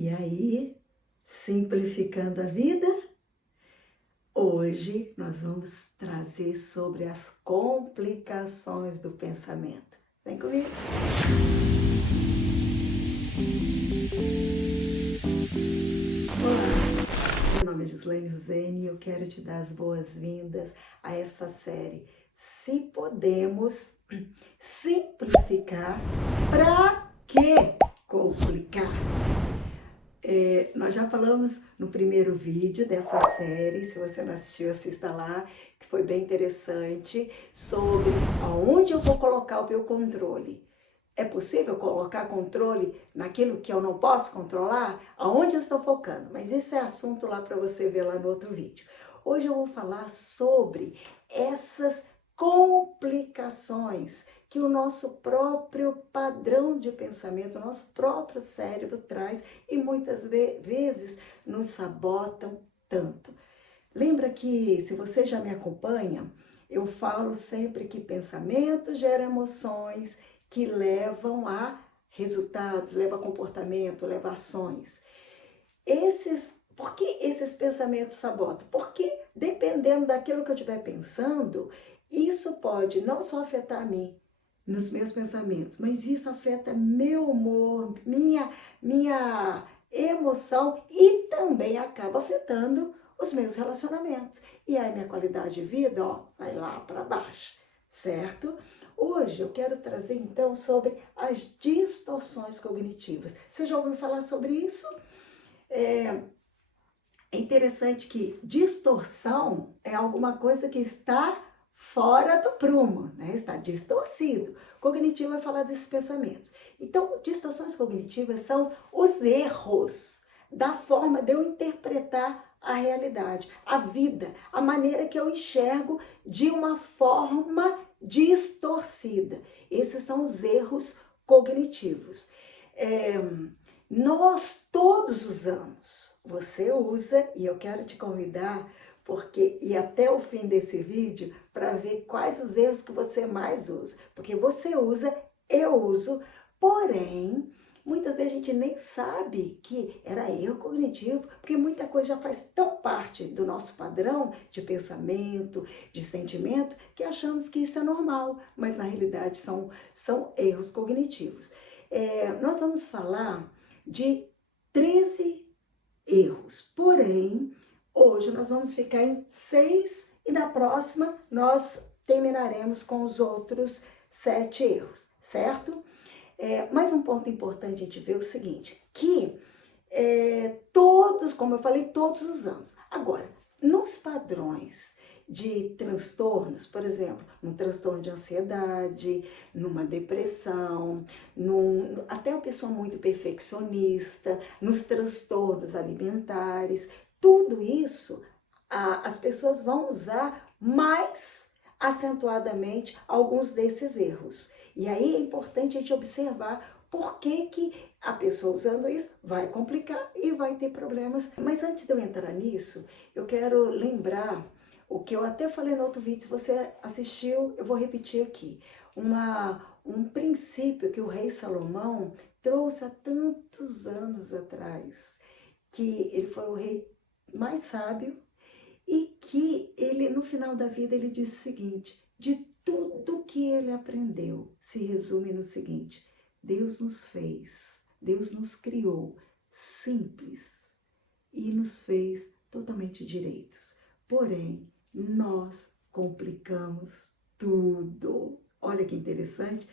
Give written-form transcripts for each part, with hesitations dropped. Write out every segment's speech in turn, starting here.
E aí, simplificando a vida, hoje nós vamos trazer sobre as complicações do pensamento. Vem comigo! Olá, meu nome é Gislaine Rosene e eu quero te dar as boas-vindas a essa série Se Podemos Simplificar, pra que complicar? Nós já falamos no primeiro vídeo dessa série, se você não assistiu, assista lá, que foi bem interessante, sobre aonde eu vou colocar o meu controle. É possível colocar controle naquilo que eu não posso controlar? Aonde eu estou focando? Mas isso é assunto lá para você ver lá no outro vídeo. Hoje eu vou falar sobre essas complicações que o nosso próprio padrão de pensamento, o nosso próprio cérebro traz e muitas vezes nos sabotam tanto. Lembra que, se você já me acompanha, eu falo sempre que pensamento gera emoções que levam a resultados, levam a comportamento, levam a ações. Por que esses pensamentos sabotam? Porque dependendo daquilo que eu estiver pensando, isso pode não só afetar a mim, nos meus pensamentos, mas isso afeta meu humor, minha emoção e também acaba afetando os meus relacionamentos. E aí minha qualidade de vida, vai lá para baixo, certo? Hoje eu quero trazer então sobre as distorções cognitivas. Você já ouviu falar sobre isso? É interessante que distorção é alguma coisa que está fora do prumo, né? Está distorcido. Cognitivo vai falar desses pensamentos. Então, distorções cognitivas são os erros da forma de eu interpretar a realidade, a vida, a maneira que eu enxergo de uma forma distorcida. Esses são os erros cognitivos. Nós todos usamos, você usa, e eu quero te convidar e até o fim desse vídeo para ver quais os erros que você mais usa, porque você usa, eu uso, porém muitas vezes a gente nem sabe que era erro cognitivo, porque muita coisa já faz tão parte do nosso padrão de pensamento, de sentimento, que achamos que isso é normal, mas na realidade são erros cognitivos. Nós vamos falar de 13 erros, porém, hoje nós vamos ficar em 6 e na próxima nós terminaremos com os outros 7 erros, certo? Mais um ponto importante a gente ver é o seguinte, que todos, como eu falei, todos usamos. Agora, nos padrões de transtornos, por exemplo, num transtorno de ansiedade, numa depressão, até uma pessoa muito perfeccionista, nos transtornos alimentares, tudo isso as pessoas vão usar mais acentuadamente alguns desses erros. E aí é importante a gente observar por que a pessoa usando isso vai complicar e vai ter problemas. Mas antes de eu entrar nisso, eu quero lembrar o que eu até falei no outro vídeo. Se você assistiu, eu vou repetir aqui. Um princípio que o rei Salomão trouxe há tantos anos atrás, que ele foi o rei mais sábio e que ele, no final da vida, ele disse o seguinte: de tudo que ele aprendeu, se resume no seguinte: Deus nos fez, Deus nos criou simples e nos fez totalmente direitos. Porém, nós complicamos tudo. Olha que interessante,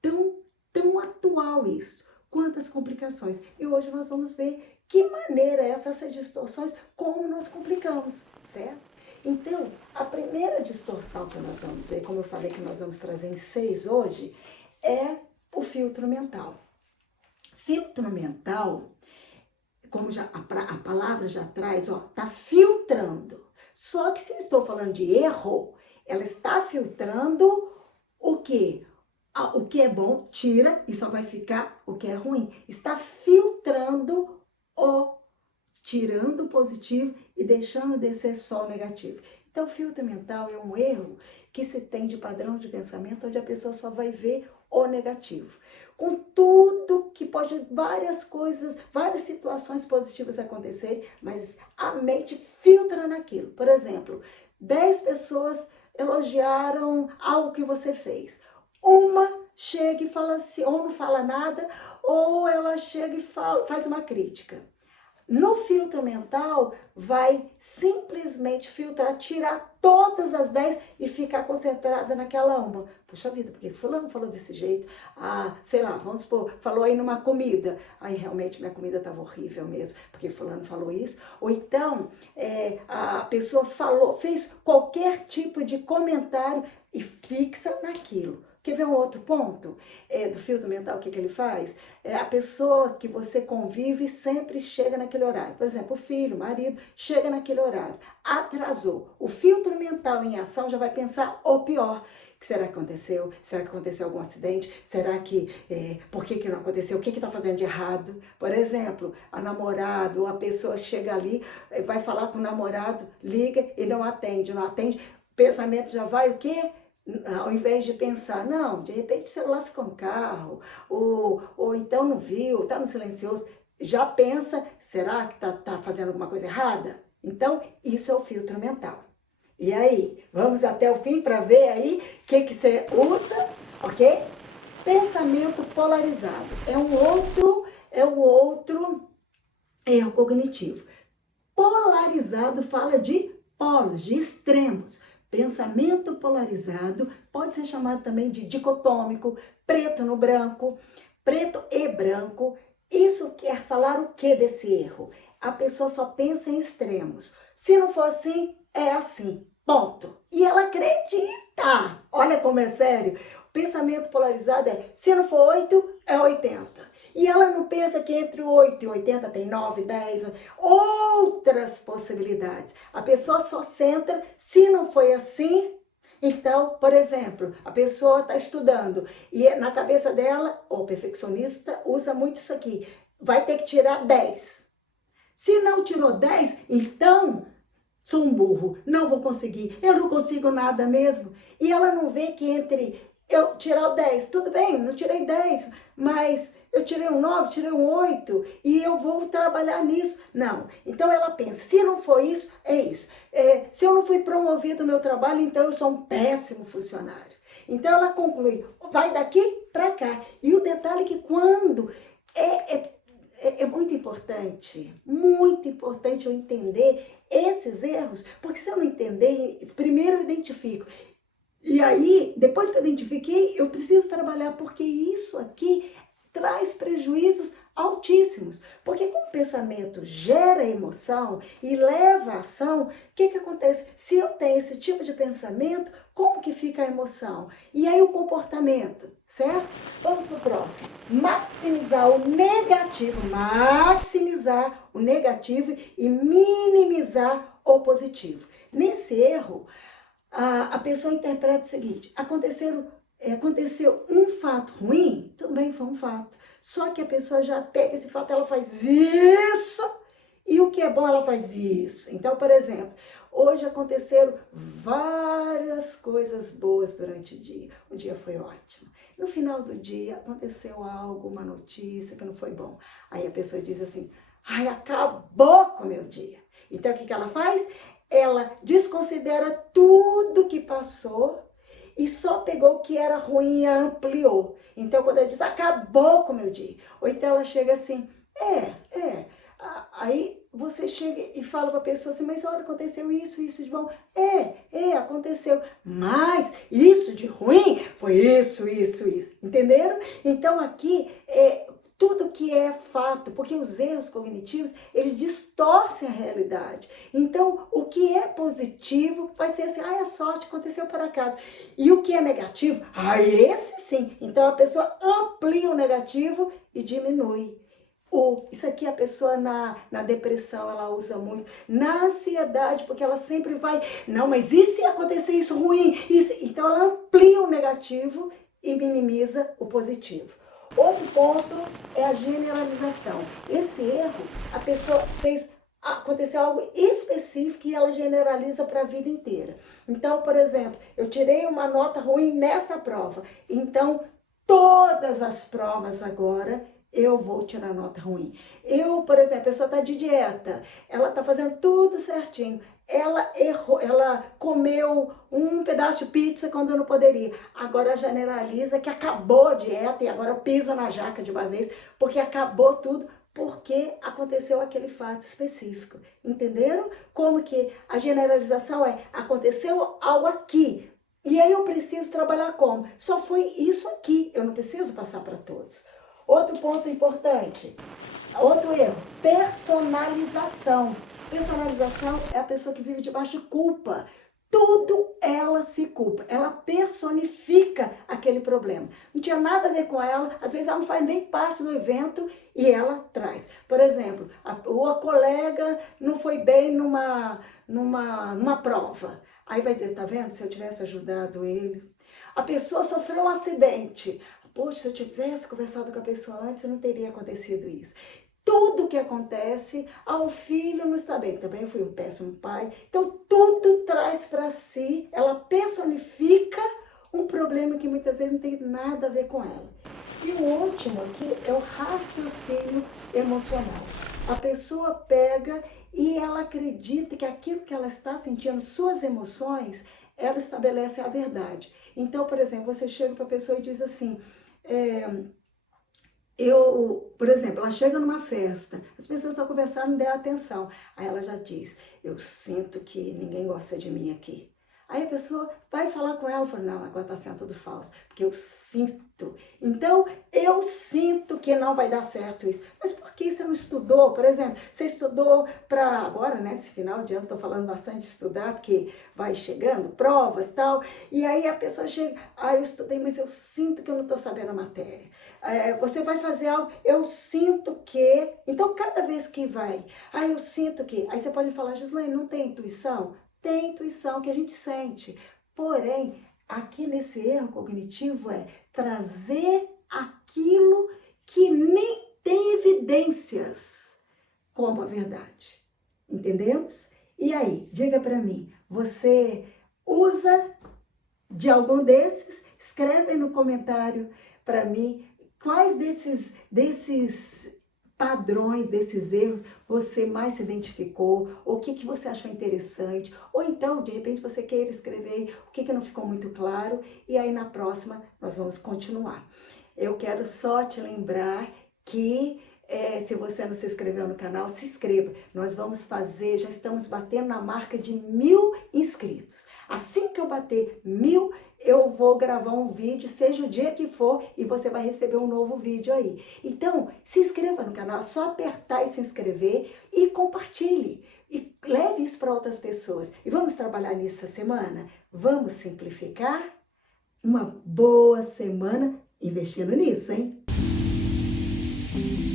tão atual isso. Quantas complicações. E hoje nós vamos ver que maneira essas distorções, como nós complicamos, certo? Então, a primeira distorção que nós vamos ver, como eu falei que nós vamos trazer em 6 hoje, é o filtro mental. Filtro mental, como a palavra já traz, tá filtrando. Só que se eu estou falando de erro, ela está filtrando o quê? O que é bom, tira e só vai ficar o que é ruim. Está filtrando tirando o positivo e deixando descer só o negativo. Então, o filtro mental é um erro que se tem de padrão de pensamento, onde a pessoa só vai ver o negativo. Com tudo que pode, várias coisas, várias situações positivas acontecerem, mas a mente filtra naquilo. Por exemplo, 10 pessoas elogiaram algo que você fez. Uma chega e fala assim, ou não fala nada, ou ela chega e faz uma crítica. No filtro mental, vai simplesmente filtrar, tirar todas as 10 e ficar concentrada naquela uma. Puxa vida, porque fulano falou desse jeito? Ah, sei lá, vamos supor, falou aí numa comida. Aí realmente minha comida estava horrível mesmo, porque fulano falou isso. Ou então, a pessoa falou, fez qualquer tipo de comentário e fixa naquilo. Quer ver um outro ponto do filtro mental, o que ele faz? A pessoa que você convive sempre chega naquele horário. Por exemplo, o filho, o marido, chega naquele horário. Atrasou. O filtro mental em ação já vai pensar o pior. O que será que aconteceu? Será que aconteceu algum acidente? Será que... por que não aconteceu? O que está fazendo de errado? Por exemplo, a namorada ou a pessoa chega ali, vai falar com o namorado, liga e não atende. Não atende, o pensamento já vai o quê? Ao invés de pensar, não, de repente o celular ficou no carro, ou então não viu, está no silencioso, já pensa, será que tá fazendo alguma coisa errada? Então, isso é o filtro mental. E aí, vamos até o fim para ver aí o que você usa, ok? Pensamento polarizado é um outro erro cognitivo. Polarizado fala de polos, de extremos. Pensamento polarizado pode ser chamado também de dicotômico, preto no branco, preto e branco. Isso quer falar o que desse erro? A pessoa só pensa em extremos. Se não for assim, é assim. Ponto. E ela acredita. Olha como é sério. O pensamento polarizado é, se não for 8, é 80. E ela não pensa que entre 8 e 80 tem 9, 10, outras possibilidades. A pessoa só centra, se não foi assim, então, por exemplo, a pessoa está estudando e na cabeça dela, o perfeccionista usa muito isso aqui, vai ter que tirar 10. Se não tirou 10, então sou um burro, não vou conseguir, eu não consigo nada mesmo. E ela não vê que entre eu tirar o 10, tudo bem, não tirei 10, mas eu tirei um 9, tirei um 8 e eu vou trabalhar nisso. Não, então ela pensa, se não for isso, é isso. Se eu não fui promovido no meu trabalho, então eu sou um péssimo funcionário. Então ela conclui, vai daqui para cá. E o detalhe é que quando é muito importante eu entender esses erros, porque se eu não entender, primeiro eu identifico. E aí, depois que eu identifiquei, eu preciso trabalhar, porque isso aqui traz prejuízos altíssimos. Porque como o pensamento gera emoção e leva à ação, o que acontece? Se eu tenho esse tipo de pensamento, como que fica a emoção? E aí o comportamento, certo? Vamos para o próximo. Maximizar o negativo e minimizar o positivo. Nesse erro, a pessoa interpreta o seguinte, aconteceu um fato ruim, tudo bem, foi um fato, só que a pessoa já pega esse fato, ela faz isso, e o que é bom, ela faz isso. Então, por exemplo, hoje aconteceram várias coisas boas durante o dia foi ótimo. No final do dia, aconteceu algo, uma notícia que não foi bom. Aí a pessoa diz assim, ai, acabou com o meu dia. Então, o que ela faz? Ela desconsidera tudo que passou e só pegou o que era ruim e ampliou. Então, quando ela diz, acabou com o meu dia. Ou então ela chega assim, Aí você chega e fala para a pessoa assim, mas olha, aconteceu isso de bom. Aconteceu. Mas isso de ruim foi isso. Entenderam? Então, aqui tudo que é fato, porque os erros cognitivos, eles distorcem a realidade. Então, o que é positivo vai ser assim, é sorte, aconteceu por acaso. E o que é negativo, esse sim. Então, a pessoa amplia o negativo e diminui. Isso aqui a pessoa na depressão, ela usa muito. Na ansiedade, porque ela sempre vai, não, mas e se acontecer isso ruim? Então, ela amplia o negativo e minimiza o positivo. Outro ponto é a generalização. Esse erro, a pessoa aconteceu algo específico e ela generaliza para a vida inteira. Então, por exemplo, eu tirei uma nota ruim nessa prova, então todas as provas agora, eu vou tirar nota ruim. Por exemplo, a pessoa está de dieta, ela está fazendo tudo certinho. Ela errou, ela comeu um pedaço de pizza quando não poderia. Agora generaliza que acabou a dieta e agora piso na jaca de uma vez, porque acabou tudo, porque aconteceu aquele fato específico. Entenderam? Como que a generalização aconteceu algo aqui, e aí eu preciso trabalhar como? Só foi isso aqui, eu não preciso passar para todos. Outro ponto importante, outro erro, personalização. Personalização é a pessoa que vive debaixo de culpa. Tudo ela se culpa, ela personifica aquele problema. Não tinha nada a ver com ela, às vezes ela não faz nem parte do evento e ela traz. Por exemplo, a colega não foi bem numa prova. Aí vai dizer, tá vendo? Se eu tivesse ajudado ele. A pessoa sofreu um acidente. Poxa, se eu tivesse conversado com a pessoa antes, não teria acontecido isso. Tudo que acontece, o filho não está bem. Também eu fui um péssimo pai. Então, tudo traz para si, ela personifica um problema que muitas vezes não tem nada a ver com ela. E o último aqui é o raciocínio emocional. A pessoa pega e ela acredita que aquilo que ela está sentindo, suas emoções, ela estabelece a verdade. Então, por exemplo, você chega para a pessoa e diz assim, por exemplo, ela chega numa festa, as pessoas estão conversando, não deu atenção. Aí ela já diz, eu sinto que ninguém gosta de mim aqui. Aí a pessoa vai falar com ela, fala, não, agora está sendo tudo falso, porque eu sinto. Então, eu sinto que não vai dar certo isso. Mas por que você não estudou? Por exemplo, você estudou para agora, né, esse final de ano, estou falando bastante de estudar, porque vai chegando, provas e tal, e aí a pessoa chega, eu estudei, mas eu sinto que eu não estou sabendo a matéria. Você vai fazer algo, eu sinto que... Então, cada vez que vai, eu sinto que... Aí você pode falar, Gislaine, não tem intuição? Tem intuição que a gente sente. Porém, aqui nesse erro cognitivo trazer aquilo que nem tem evidências como a verdade. Entendemos? E aí, diga para mim, você usa de algum desses? Escreve aí no comentário para mim quais desses padrões, desses erros, você mais se identificou, o que você achou interessante, ou então, de repente, você queira escrever o que não ficou muito claro, e aí na próxima nós vamos continuar. Eu quero só te lembrar que se você não se inscreveu no canal, se inscreva. Nós vamos fazer, já estamos batendo na marca de 1000 inscritos. Assim que eu bater 1000, eu vou gravar um vídeo, seja o dia que for, e você vai receber um novo vídeo aí. Então, se inscreva no canal, é só apertar e se inscrever e compartilhe. E leve isso para outras pessoas. E vamos trabalhar nisso essa semana? Vamos simplificar? Uma boa semana investindo nisso, hein?